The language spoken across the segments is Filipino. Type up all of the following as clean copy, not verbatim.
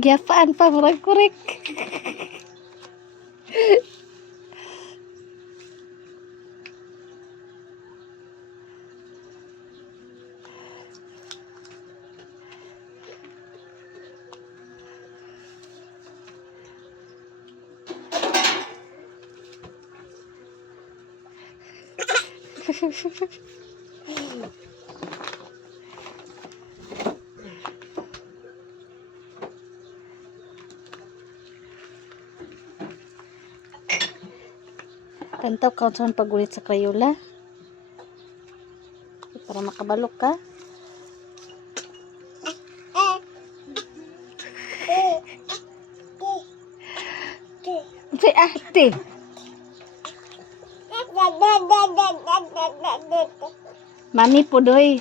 Giyapaan pa, murag korek. Tantaw ka saan pagulit sa Crayola para makabalok ka. Si ate. Mami po doy.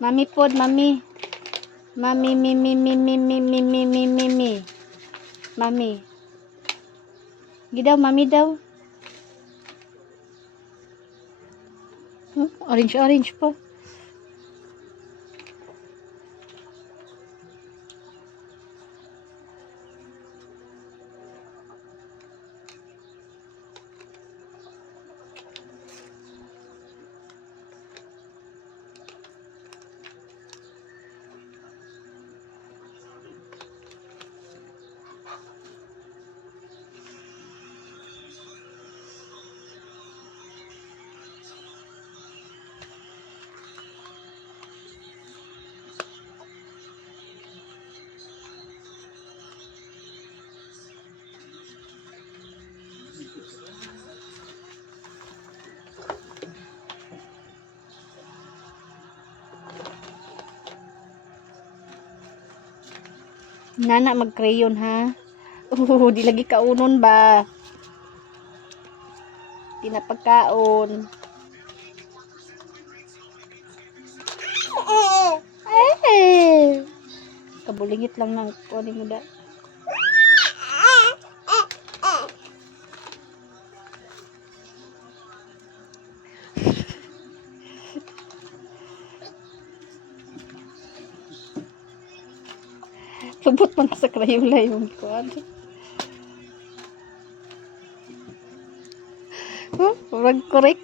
Mami pod, mami. Mami, mi, mi, mi, mi, mi, mi, mi, mi, mi, mi. Mami. Gidaw, mami daw. Orange, orange po. Nana mag-crayon ha. Di lagi kaunon ba? Di na pagkaon. Kabulingit lang ng kunin mo da. Lubot man sa Crayola yung kuwan. Murag korek.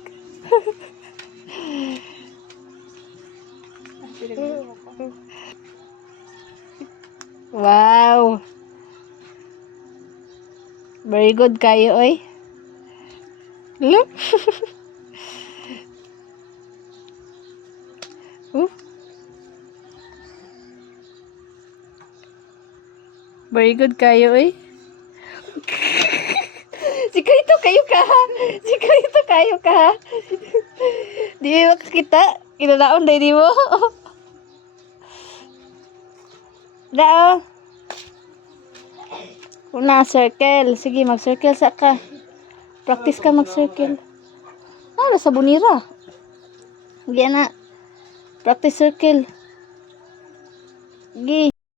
Wow. Very good kayo, oy. Look. Very good kayo, oy. Sikrito kayo ka. Sikrito kayo ka. Di mo makakita. Kinalaon dahil di mo. Dao. Una, circle. Sige, mag-circle sa ka. Practice ka mag-circle. Ah, nasa bunira. Hindi na. Practice circle. Sige.